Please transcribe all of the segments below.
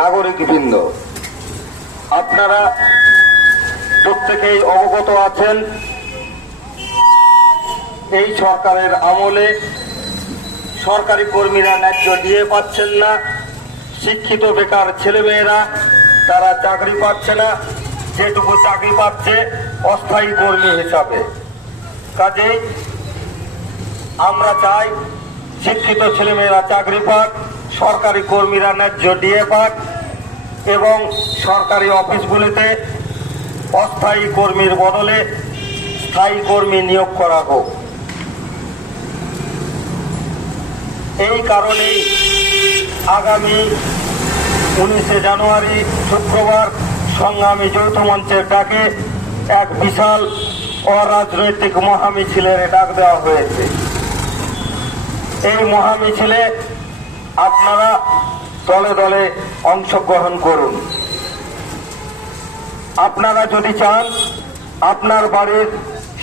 নাগরিকবৃন্দ, আপনারা প্রত্যেকেই অবগত আছেন, এই সরকারের আমলে সরকারি কর্মীরা ন্যায্য দিয়ে পাচ্ছেন না, শিক্ষিত বেকার ছেলেমেয়েরা, তারা চাকরি পাচ্ছে না, যেটুকু চাকরি পাচ্ছে অস্থায়ী কর্মী হিসাবে। কাজেই আমরা চাই, শিক্ষিত ছেলেমেয়েরা চাকরি পাক সরকারি কর্মীরা ন্যায্য দিয়ে পাক এবং সরকারি অফিসগুলিতে অস্থায়ী কর্মীর বদলে স্থায়ী কর্মী নিয়োগ করা হোক। এই কারণেই আগামী উনিশে জানুয়ারি শুক্রবার সংগ্রামী যৌথ মঞ্চের ডাকে এক বিশাল অরাজনৈতিক মহামিছিলের ডাক দেওয়া হয়েছে। এই মহামিছিলে আপনারা দলে দলে অংশগ্রহণ করুন। আপনারা যদি চান, আপনার বাড়ির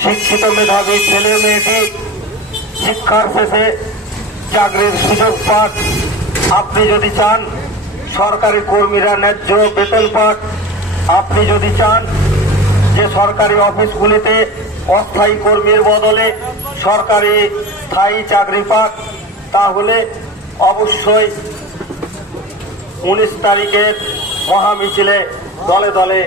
শিক্ষিত মেধাবী ছেলে মেয়েটি শিক্ষার শেষে চাকরির সুযোগ পাক। আপনি যদি চান, সরকারি কর্মীরা ন্যায্য বেতন পাক। আপনি যদি চান যে সরকারি অফিসগুলিতে অস্থায়ী কর্মীর বদলে সরকারি স্থায়ী চাকরি পাক, তাহলে অবশ্যই উনিশ তারিখের মহামিছিলে দলে দলে